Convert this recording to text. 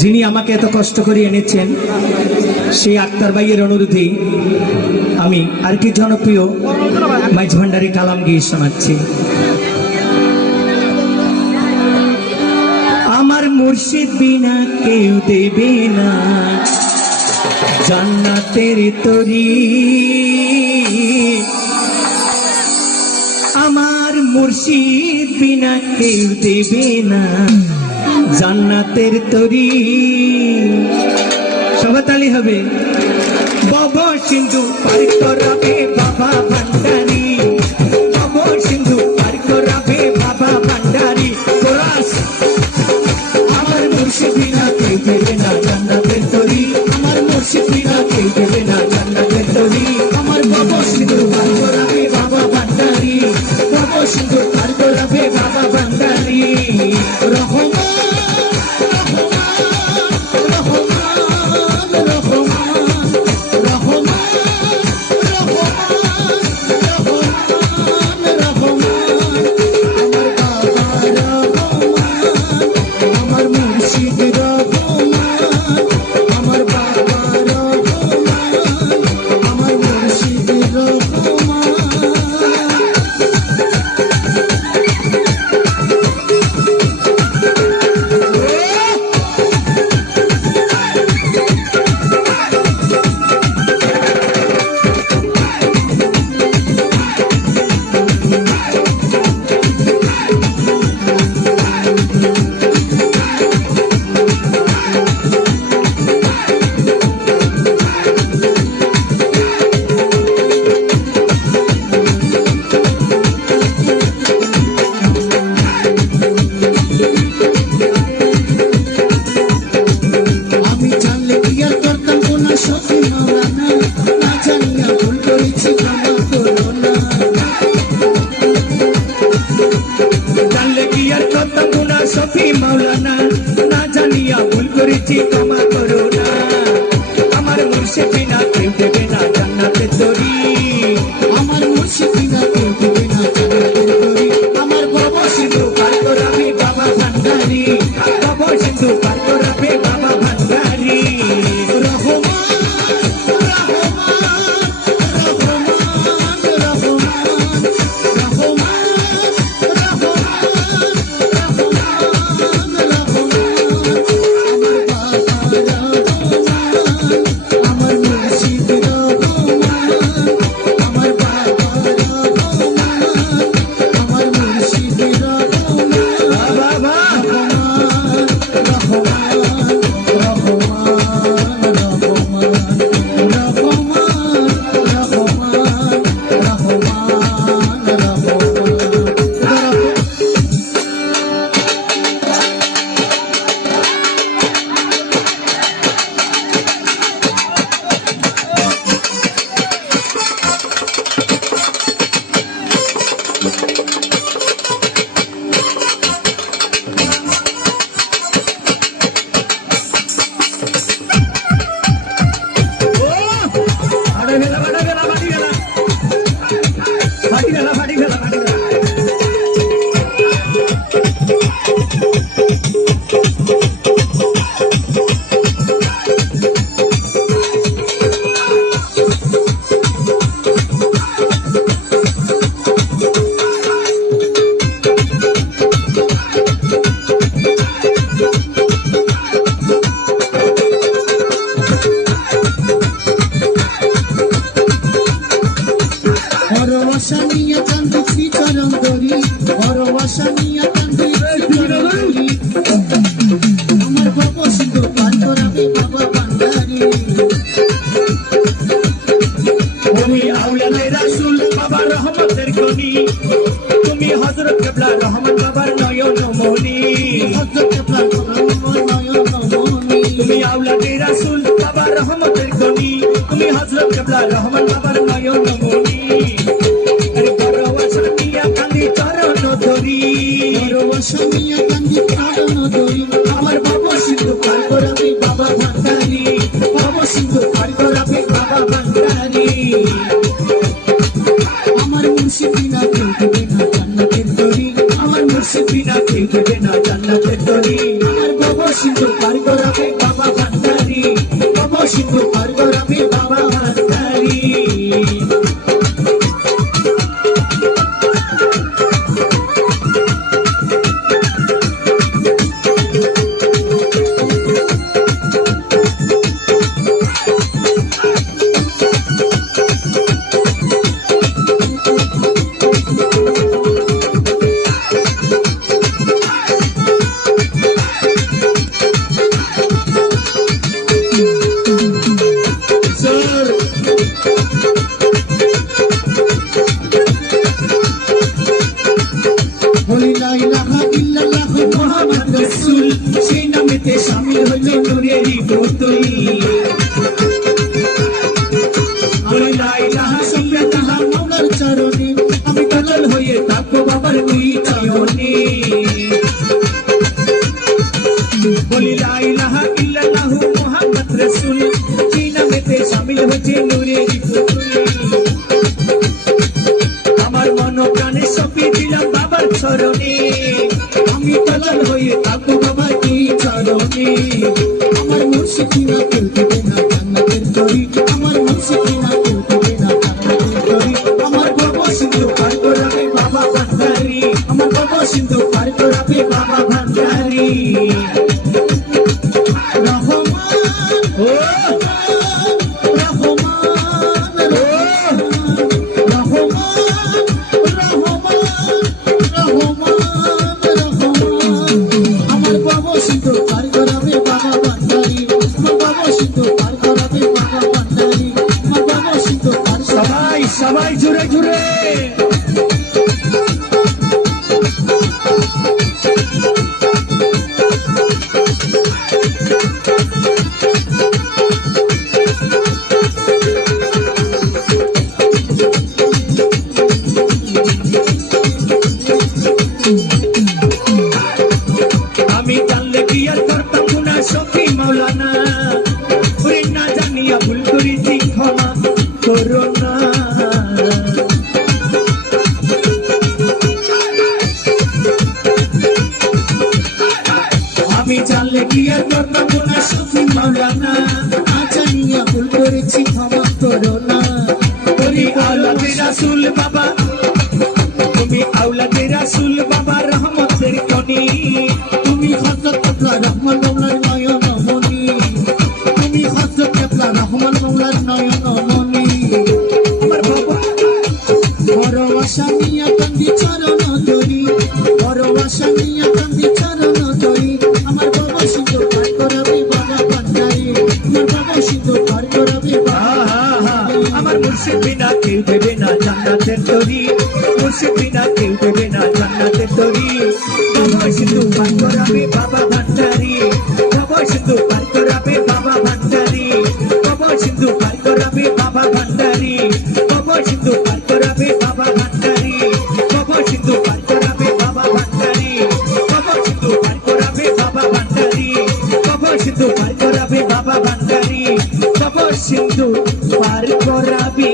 যিনি আমাকে এত কষ্ট করে এনেছেন সেই আক্তার ভাইয়ের অনুরোধে আমি আর কি জনপ্রিয় মাইজ ভান্ডারি কালাম গিয়ে শোনাচ্ছি। আমার মুর্শিদ বিনা কেউ দেবে না জান্নাতের তরি, আমার মুর্শিদ বিনা কেউ দেবে না জান্নাতের তরি। সবাই তালি হবে। ভব সিন্ধু পার করাবে বাবা ভান্ডারি, ভব সিন্ধু পার করাবে বাবা ভান্ডারি। কোরাস। আমার মুর্শিদ বিনা কেউ দেবে না জান্নাতের তরি, আমার মুর্শিদ বিনা কেউ দেবে না জান্নাতের তরি। আমার ভব সিন্ধু পার করাবে বাবা ভান্ডারি, ভব সিন্ধু পার করাবে বাবা ভান্ডারি। রহমান সফি মাওলানা না জানিয়া ভুল করেছি ক্ষমা করো না। আমার মুর্শিদ বিনা কেউ দেবে না জান্নাতের তরি, আমার মুর্শিদ বিনা কেউ দেবে না জান্নাতের তরি। আমার ভব সিন্ধু পার করাবে বাবা ভান্ডারি, ভব সিন্ধু পার করাবে বাবা ভান্ডারি। তুমি হযরত কেবলা রহমান বাবার নয়নমণি, তুমি আওলাদে রাসূল বাবা রহমতের খনি, তুমি হযরত কেবলা রহমান বাবার নয়নমণি। আরে পরবাসা নিয়া কান্দি চরণ ধরি, পরবাসা নিয়া কান্দি চরণ ধরি। আমার ভব সিন্ধু পার করাবে বাবা ভান্ডারি, ভব সিন্ধু পার করাবে বাবা ভান্ডারি। আমার মুর্শিদ বিনা কেউ দেবে না জান্নাতের তরি, আমার মুর্শিদ বিনা কেউ দেবে না জান্নাতের তরি। আমার ভব সিন্ধু পার করাবে বাবা ভান্ডারি, ভব সিন্ধু পার করাবে বাবা ভান্ডারি। সেই নামেতে শামিল হইল নূরেরই বোতল। লা ইলাহা ইল্লাল্লাহ মাওলার চরণে আমি কালাল হয়ে থাকবো বাবার দুই চরণে। বলি লা ইলাহা ইল্লাল্লাহ মুহাম্মদ রাসূল, সেই নামেতে শামিল হয়েছে নূরেরই বোতল। আমার মন প্রাণে সঁপে দিলাম বাবার চরণে, আমি কালাল হয়ে থাকবো বাবার দুই চরণে। আমার মুর্শিদ না কেউ দেবে না জান্নাতের তরি, আমার মুর্শিদ না কেউ দেবে না জান্নাতের তরি। আমার বাবা সিন্ধু পার করাবে বাবা ভান্ডারি, আমার বাবা সিন্ধু পার করাবে বাবা ভান্ডারি। রহমান ও সবাই জুড়ে জুড়ে আমি জানলে কি আর করতাম না সখী মাওলানা, না জানিয়া ভুল করেছি ক্ষমা করো না। আমি জানলে কি আর করতাম না সখী মাওলানা, জানিয়া ভুল করেছি ক্ষমা করো না। তুমি আওলাদে রাসূল বাবা, তুমি আওলাদে রাসূল বাবা রহমতের খনি, তুমি হযরত কেবলা রহমান মাওলার নয়ন মনি, তুমি হযরত কেবলা রহমান মাওলার নয়ন মনি। আমার বাবা বড় আশা নিয়া কান্দি চরণ ধরি, বড় আশা নিয়া কান্দি চরণ ধরি। আমার বাবা সিন্ধু পার করাবে বাবা ভান্ডারি, আমার বাবা সিন্ধু পার করাবে বাবা। আমার মুর্শিদ বিনা কেউ দেবে না জান্নাতের তরি, মুর্শিদ বিনা কেউ দেবে না জান্নাতের তরি। বাবা সিন্ধু পার করাবে বাবা ভান্ডারি, বাবা সিন্ধু পার করাবে বাবা ভান্ডারি, বাবা সিন্ধু পার করাবে বাবা ভান্ডারি, বাবা সিন্ধু পার করাবে বাবা ভান্ডারি, বাবা সিন্ধু পার করাবে বাবা ভান্ডারি, বাবা সিন্ধু পার করাবে বাবা ভান্ডারি, বাবা সিন্ধু পার করাবে বাবা ভান্ডারি, বাবা সিন্ধু পার করাবে।